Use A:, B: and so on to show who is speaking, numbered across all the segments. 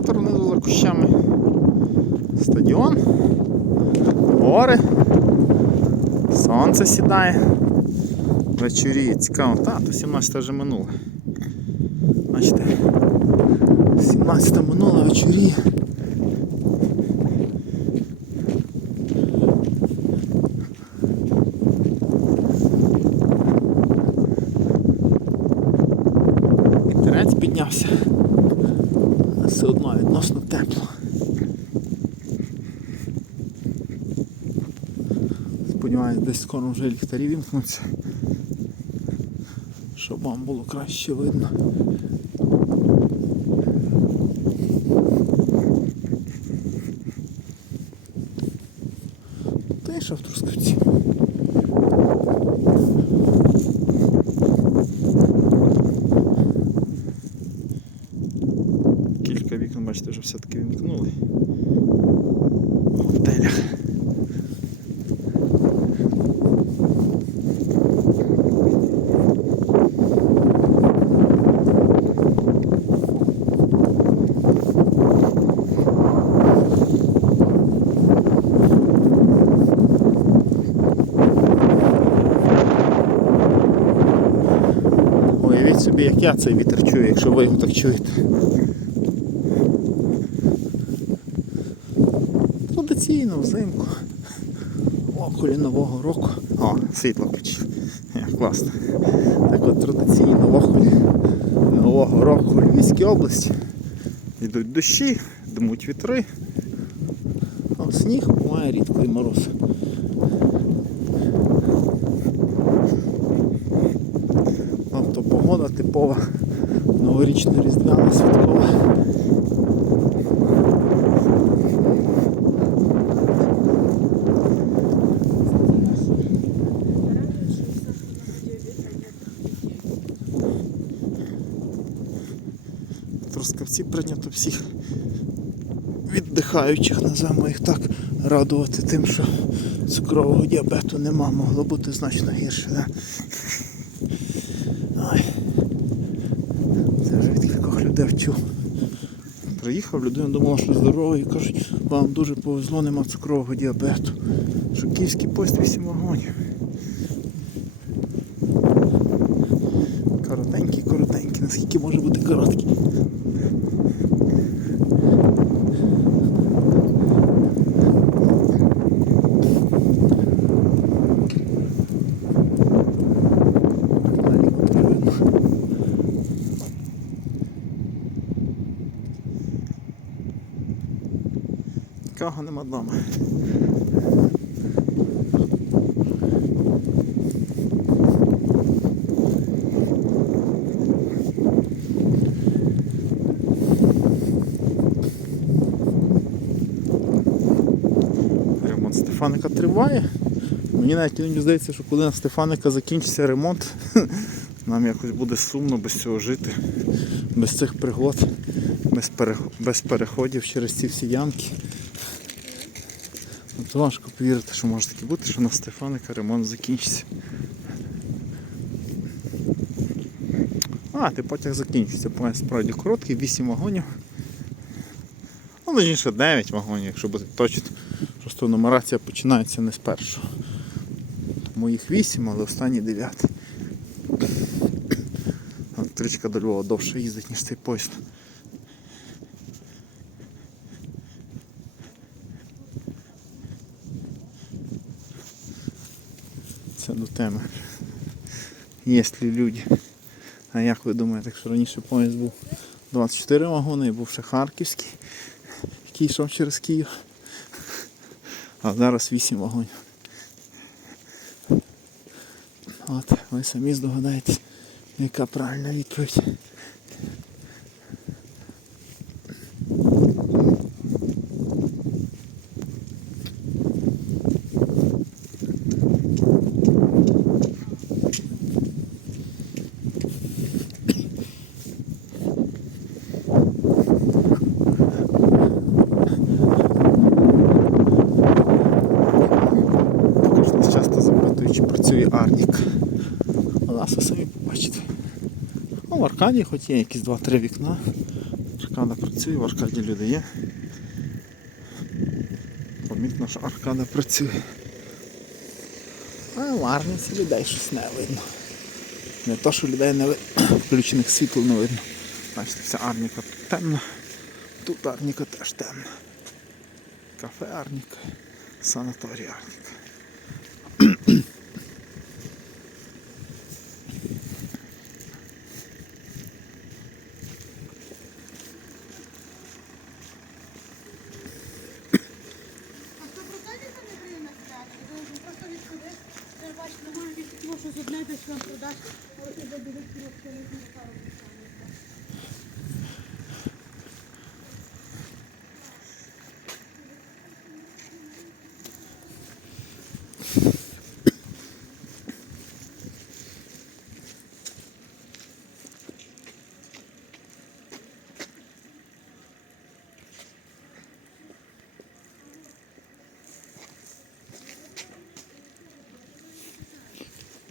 A: трактор внизу за кущами. Стадіон. Гори. Сонце сідає. Вечоріє, цікаво. Та, то 17 вже минуло. Бачите? 17 минуло, вечоріє. Все одно відносно тепло. Сподіваюсь, десь скоро вже ліхтарі вімкнуться. Щоб вам було краще видно. Тиша в Трускавці. Кілька вікон, бачите, вже все-таки вімкнули. В готелях. Уявіть собі, як я цей вітер чую, якщо ви його так чуєте. Традиційно взимку. Околі Нового року. О, світло включив. Е, Класно. Так от традиційно в околі Нового року у Львівській області йдуть дощі, дмуть вітри. А сніг буває рідко і мороз. Тобто погода типова новорічна різдвяна святкова. В прийнято всіх віддихаючих, називаємо їх так, радувати тим, що цукрового діабету нема, могло бути значно гірше. Да? Це вже від кількох людей вчу. Приїхав, людина думала, що здоровий, і кажуть, вам дуже повезло, нема цукрового діабету. Що київський поїзд 8 вагонів. Коротенький, коротенький. Наскільки може бути короткий? Нікого нема вдома. Ремонт Стефаника триває. Мені навіть іноді здається, що коли на Стефаника закінчиться ремонт, нам якось буде сумно без цього жити, без цих пригод, без переходів через ці всі ямки. От важко повірити, що може таке бути, що на Стефаника ремонт закінчиться. А, ти потяг закінчиться. Поїзд справді короткий, 8 вагонів. Ну, точніше 9 вагонів, якщо бути точно. Просто нумерація починається не з першого. Тому їх 8, але останній 9. Електричка до Львова довше їздить, ніж цей поїзд. Це до теми. Є люди. А як ви думаєте, якщо раніше поїзд був 24 вагони був ще Харківський, який йшов через Київ. А зараз 8 вагонів. От, ви самі здогадаєтесь, яка правильна відповідь. Арнік. Нас ви самі побачите. Ну, в Аркаді хоч є якісь 2-3 вікна. Аркада працює, в Аркаді люди є. Помітно, що Аркада працює. А в Арніці людей щось не видно. Не то, що людей не видно, включених світл не видно. Бачите, вся Арніка темна. Тут Арніка теж темна. Кафе Арніка, санаторій Арніка.
B: А хто процентів там не приємно сказати? Ви просто відходиш, я бачу, з одне десь вам продаш, але тебе буде що не знаю.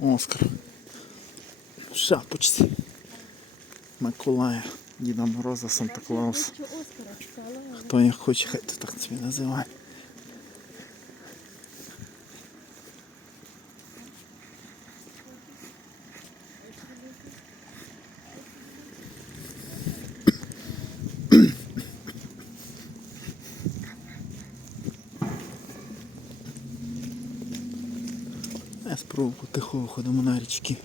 A: Оскар. В шапочці. Миколая, Діда Мороза, Санта Клаус. Хто як хоче, хай то так собі називає. Я спробую тихо ходимо на річки.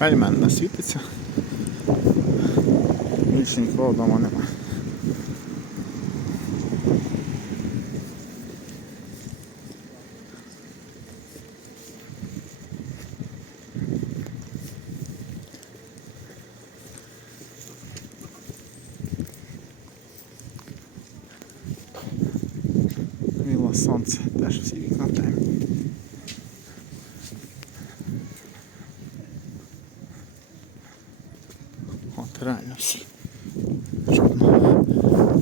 A: Альмен не світиться. Більше нікого вдома нема. Віла сонце, теж всі вікна темні. От реально всі. Жодного